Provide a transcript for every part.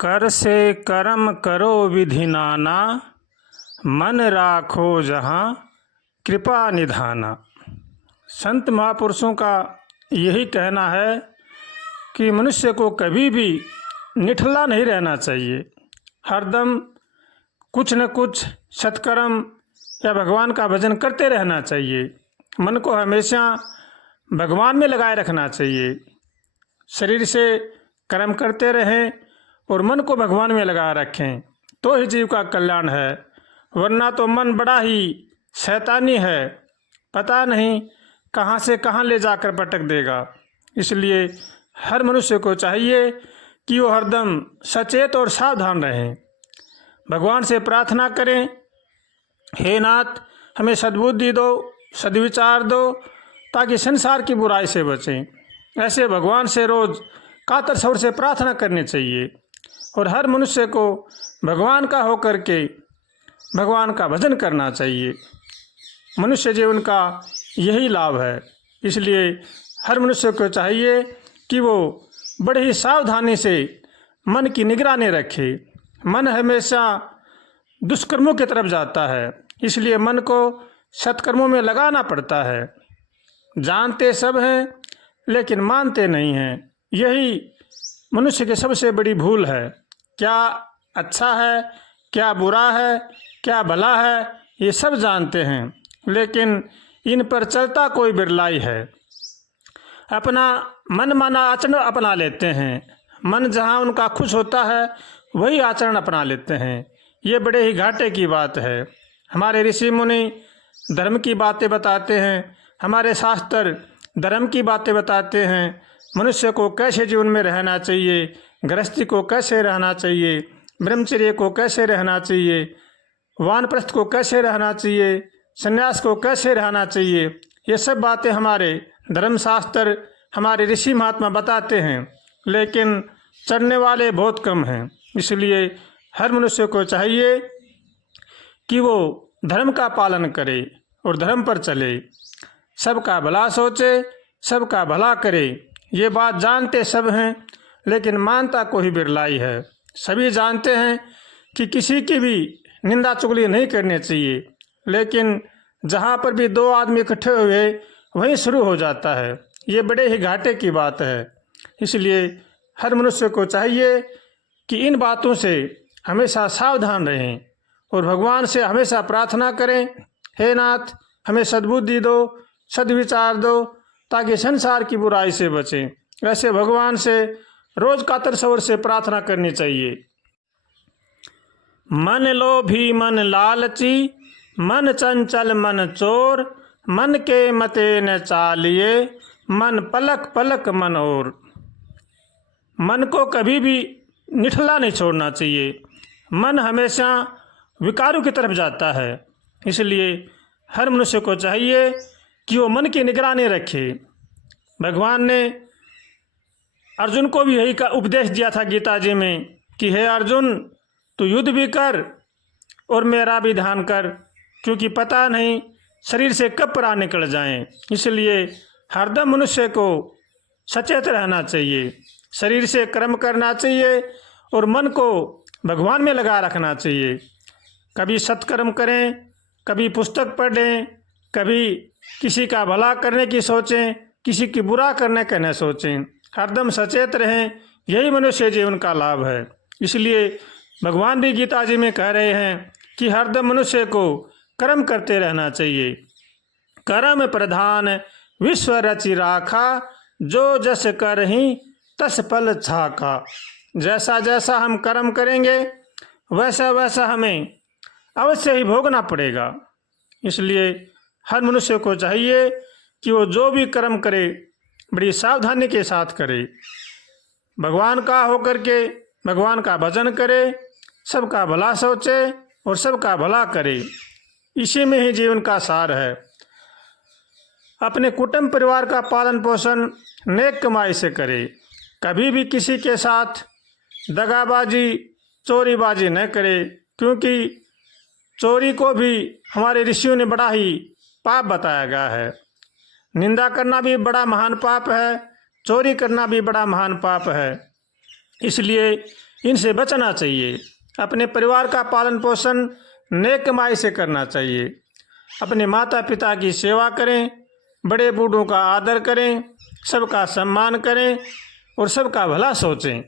कर से कर्म करो विधि नाना, मन राखो जहाँ कृपा निधाना। संत महापुरुषों का यही कहना है कि मनुष्य को कभी भी निठल्ला नहीं रहना चाहिए। हरदम कुछ न कुछ सत्कर्म या भगवान का भजन करते रहना चाहिए। मन को हमेशा भगवान में लगाए रखना चाहिए। शरीर से कर्म करते रहें और मन को भगवान में लगा रखें तो ही जीव का कल्याण है, वरना तो मन बड़ा ही शैतानी है, पता नहीं कहाँ से कहाँ ले जाकर पटक देगा। इसलिए हर मनुष्य को चाहिए कि वो हरदम सचेत और सावधान रहें। भगवान से प्रार्थना करें, हे नाथ हमें सद्बुद्धि दो, सद्विचार दो, ताकि संसार की बुराई से बचें। ऐसे भगवान से रोज़ कातर स्वर से प्रार्थना करनी चाहिए और हर मनुष्य को भगवान का होकर के भगवान का भजन करना चाहिए। मनुष्य जीवन का यही लाभ है। इसलिए हर मनुष्य को चाहिए कि वो बड़ी ही सावधानी से मन की निगरानी रखे। मन हमेशा दुष्कर्मों की तरफ जाता है, इसलिए मन को सत्कर्मों में लगाना पड़ता है। जानते सब हैं लेकिन मानते नहीं हैं, यही मनुष्य की सबसे बड़ी भूल है। क्या अच्छा है, क्या बुरा है, क्या भला है, ये सब जानते हैं, लेकिन इन पर चलता कोई बिरला ही है। अपना मन माना आचरण अपना लेते हैं। मन जहाँ उनका खुश होता है वही आचरण अपना लेते हैं। ये बड़े ही घाटे की बात है। हमारे ऋषि मुनि धर्म की बातें बताते हैं, हमारे शास्त्र धर्म की बातें बताते हैं। मनुष्य को कैसे जीवन में रहना चाहिए, गृहस्थी को कैसे रहना चाहिए, ब्रह्मचर्य को कैसे रहना चाहिए, वानप्रस्थ को कैसे रहना चाहिए, संन्यास को कैसे रहना चाहिए, ये सब बातें हमारे धर्मशास्त्र हमारे ऋषि महात्मा बताते हैं, लेकिन चलने वाले बहुत कम हैं। इसलिए हर मनुष्य को चाहिए कि वो धर्म का पालन करे और धर्म पर चले, सबका भला सोचे, सबका भला करे। ये बात जानते सब हैं लेकिन मानता कोई बिरलाई है। सभी जानते हैं कि किसी की भी निंदा चुगली नहीं करनी चाहिए, लेकिन जहाँ पर भी दो आदमी इकट्ठे हुए वहीं शुरू हो जाता है। ये बड़े ही घाटे की बात है। इसलिए हर मनुष्य को चाहिए कि इन बातों से हमेशा सावधान रहें और भगवान से हमेशा प्रार्थना करें, हे नाथ हमें सद्बुद्धि दो, सद्विचार दो, ताकि संसार की बुराई से बचें। ऐसे भगवान से रोज कातर स्वर से प्रार्थना करनी चाहिए। मन लोभी मन लालची, मन चंचल मन चोर, मन के मते न चालिए, मन पलक पलक मन और। मन को कभी भी निठल्ला नहीं छोड़ना चाहिए। मन हमेशा विकारों की तरफ जाता है। इसलिए हर मनुष्य को चाहिए कि वो मन की निगरानी रखे। भगवान ने अर्जुन को भी यही का उपदेश दिया था गीता जी में कि हे अर्जुन तू युद्ध भी कर और मेरा भी ध्यान कर, क्योंकि पता नहीं शरीर से कब प्राण निकल जाएं। इसलिए हरदम मनुष्य को सचेत रहना चाहिए, शरीर से कर्म करना चाहिए और मन को भगवान में लगा रखना चाहिए। कभी सत्कर्म करें, कभी पुस्तक पढ़ें, कभी किसी का भला करने की सोचें, किसी की बुरा करने का न सोचें। हरदम सचेत रहें, यही मनुष्य जीवन का लाभ है। इसलिए भगवान भी गीता जी में कह रहे हैं कि हरदम मनुष्य को कर्म करते रहना चाहिए। कर्म प्रधान विश्व रचि राखा, जो जस करहि तस फल छाका। जैसा जैसा हम कर्म करेंगे वैसा वैसा हमें अवश्य ही भोगना पड़ेगा। इसलिए हर मनुष्य को चाहिए कि वो जो भी कर्म करे बड़ी सावधानी के साथ करे, भगवान का होकर के भगवान का भजन करे, सबका भला सोचे और सबका भला करे। इसी में ही जीवन का सार है। अपने कुटुंब परिवार का पालन पोषण नेक कमाई से करे। कभी भी किसी के साथ दगाबाजी चोरीबाजी न करे, क्योंकि चोरी को भी हमारे ऋषियों ने बड़ा ही पाप बताया गया है। निंदा करना भी बड़ा महान पाप है, चोरी करना भी बड़ा महान पाप है। इसलिए इनसे बचना चाहिए। अपने परिवार का पालन पोषण नेक कमाई से करना चाहिए। अपने माता पिता की सेवा करें, बड़े बूढ़ों का आदर करें, सबका सम्मान करें और सबका भला सोचें।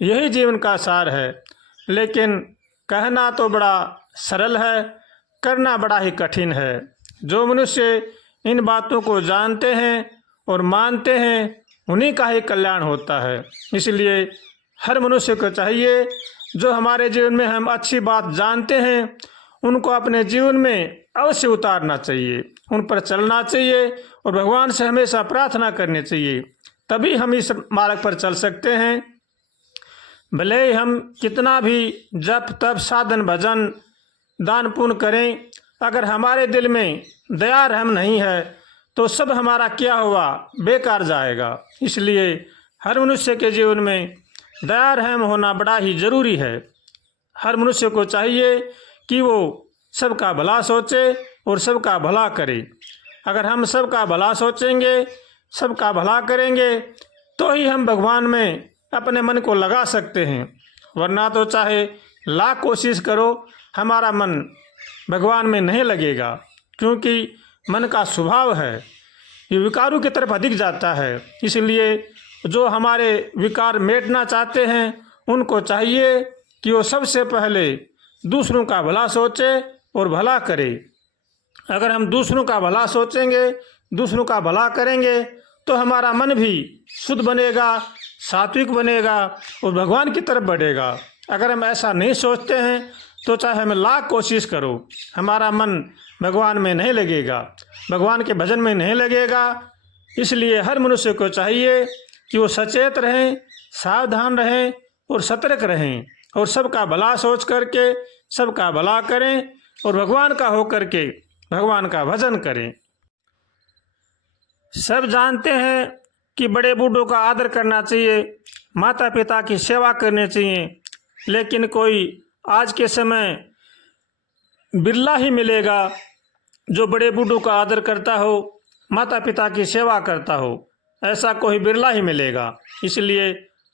यही जीवन का सार है। लेकिन कहना तो बड़ा सरल है, करना बड़ा ही कठिन है। जो मनुष्य इन बातों को जानते हैं और मानते हैं, उन्हीं का ही कल्याण होता है। इसलिए हर मनुष्य को चाहिए, जो हमारे जीवन में हम अच्छी बात जानते हैं, उनको अपने जीवन में अवश्य उतारना चाहिए, उन पर चलना चाहिए और भगवान से हमेशा प्रार्थना करनी चाहिए। तभी हम इस मार्ग पर चल सकते हैं। भले ही हम कितना भी जप तप साधन भजन दान पुण्य करें, अगर हमारे दिल में दया रहम नहीं है तो सब हमारा किया हुआ बेकार जाएगा। इसलिए हर मनुष्य के जीवन में दया रहम होना बड़ा ही जरूरी है। हर मनुष्य को चाहिए कि वो सबका भला सोचे और सबका भला करे। अगर हम सबका भला सोचेंगे, सबका भला करेंगे, तो ही हम भगवान में अपने मन को लगा सकते हैं। वरना तो चाहे लाख कोशिश करो, हमारा मन भगवान में नहीं लगेगा, क्योंकि मन का स्वभाव है ये विकारों की तरफ अधिक जाता है। इसलिए जो हमारे विकार मिटना चाहते हैं, उनको चाहिए कि वो सबसे पहले दूसरों का भला सोचे और भला करे। अगर हम दूसरों का भला सोचेंगे, दूसरों का भला करेंगे, तो हमारा मन भी शुद्ध बनेगा, सात्विक बनेगा और भगवान की तरफ बढ़ेगा। अगर हम ऐसा नहीं सोचते हैं तो चाहे हमें लाख कोशिश करो, हमारा मन भगवान में नहीं लगेगा, भगवान के भजन में नहीं लगेगा। इसलिए हर मनुष्य को चाहिए कि वो सचेत रहें, सावधान रहें और सतर्क रहें और सबका भला सोच करके सबका भला करें और भगवान का हो करके भगवान का भजन करें। सब जानते हैं कि बड़े बूढ़ों का आदर करना चाहिए, माता पिता की सेवा करनी चाहिए, लेकिन कोई आज के समय बिरला ही मिलेगा जो बड़े बूढ़ों का आदर करता हो, माता पिता की सेवा करता हो। ऐसा कोई बिरला ही मिलेगा। इसलिए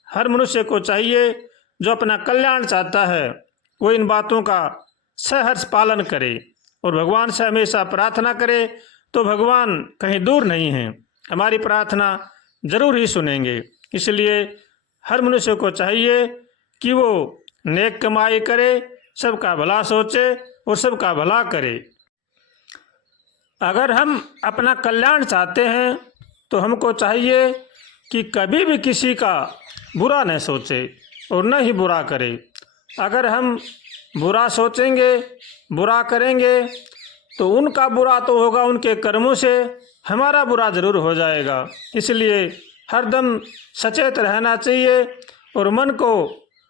हर मनुष्य को चाहिए, जो अपना कल्याण चाहता है, वो इन बातों का सहर्ष पालन करे और भगवान से हमेशा प्रार्थना करे। तो भगवान कहीं दूर नहीं हैं, हमारी प्रार्थना जरूर ही सुनेंगे। इसलिए हर मनुष्य को चाहिए कि वो नेक कमाई करे, सबका भला सोचे और सबका भला करे। अगर हम अपना कल्याण चाहते हैं तो हमको चाहिए कि कभी भी किसी का बुरा न सोचे और न ही बुरा करे। अगर हम बुरा सोचेंगे, बुरा करेंगे, तो उनका बुरा तो होगा उनके कर्मों से, हमारा बुरा जरूर हो जाएगा। इसलिए हरदम सचेत रहना चाहिए और मन को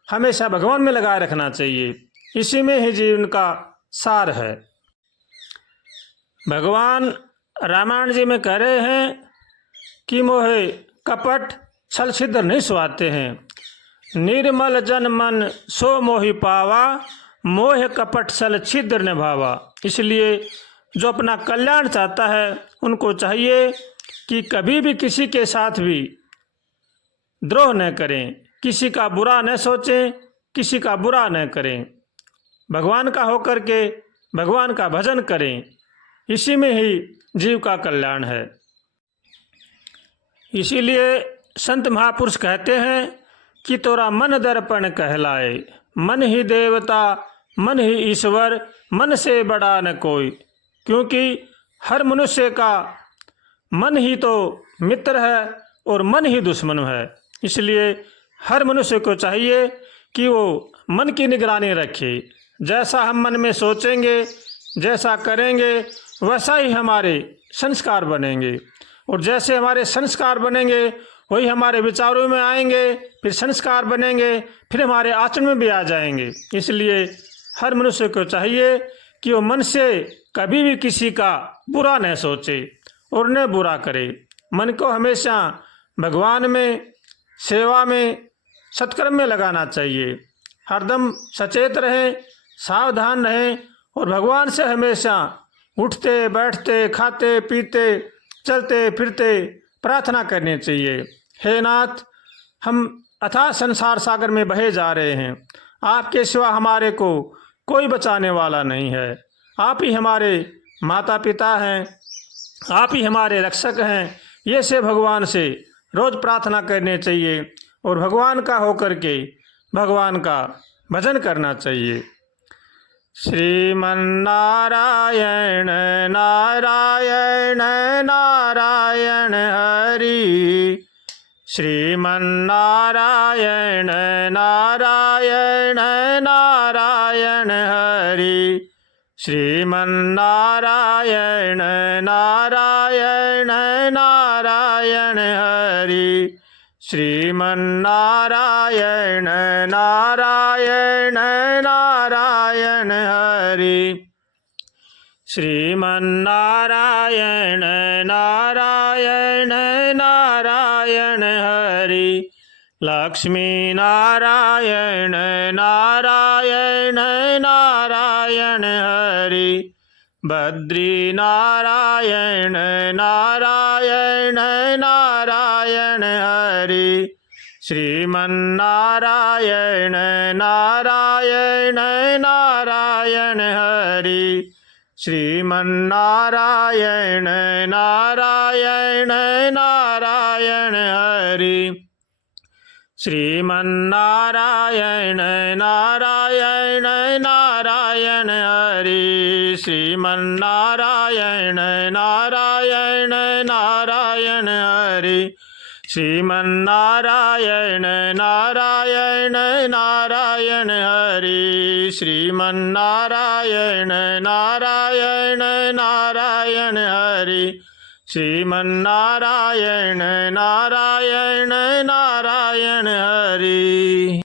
हमेशा भगवान में लगाए रखना चाहिए। इसी में ही जीवन का सार है। भगवान रामायण जी में कह रहे हैं कि मोहे कपट छल छिद्र नहीं सुहाते हैं, निर्मल जन मन सो मोहि पावा, मोह कपट छल छिद्र न भावा। इसलिए जो अपना कल्याण चाहता है, उनको चाहिए कि कभी भी किसी के साथ भी द्रोह न करें, किसी का बुरा न सोचें, किसी का बुरा न करें, भगवान का होकर के भगवान का भजन करें। इसी में ही जीव का कल्याण है। इसीलिए संत महापुरुष कहते हैं कि तोरा मन दर्पण कहलाए, मन ही देवता मन ही ईश्वर, मन से बड़ा न कोई। क्योंकि हर मनुष्य का मन ही तो मित्र है और मन ही दुश्मन है। इसलिए हर मनुष्य को चाहिए कि वो मन की निगरानी रखे। जैसा हम मन में सोचेंगे, जैसा करेंगे, वैसा ही हमारे संस्कार बनेंगे और जैसे हमारे संस्कार बनेंगे वही हमारे विचारों में आएंगे, फिर संस्कार बनेंगे, फिर हमारे आचरण में भी आ जाएंगे। इसलिए हर मनुष्य को चाहिए कि वो मन से कभी भी किसी का बुरा न सोचे और न बुरा करे। मन को हमेशा भगवान में, सेवा में, सत्कर्म में लगाना चाहिए। हरदम सचेत रहें, सावधान रहें और भगवान से हमेशा उठते बैठते खाते पीते चलते फिरते प्रार्थना करनी चाहिए। हे नाथ, हम अथाह संसार सागर में बहे जा रहे हैं। आपके सिवा हमारे को कोई बचाने वाला नहीं है। आप ही हमारे माता पिता हैं, आप ही हमारे रक्षक हैं। ये से भगवान से रोज प्रार्थना करनी चाहिए और भगवान का होकर के भगवान का भजन करना चाहिए। श्रीमन्नारायण नारायण नारायण हरि, श्रीमन्नारायण नारायण नारायण हरि, श्रीमन्नारायण नारायण नारायण हरि, श्रीमन्नारायण नारायण नारायण हरि, श्रीमन्नारायण नारायण नारायण हरि, लक्ष्मी नारायण नारायण नारायण हरि, बद्री नारायण नारायण नारायण हरि, श्रीमन्नारायण नारायण नारायण हरि, श्रीमन्नारायण नारायण नारायण हरि, श्रीमन्नारायण नारायण नारायण हरि, श्रीमन्नारायण नारायण नारायण हरि, श्रीमन्नारायण नारायण नारायण हरि, श्रीमन्नारायण नारायण नारायण हरि, श्रीमन्नारायण नारायण नारायण हरि।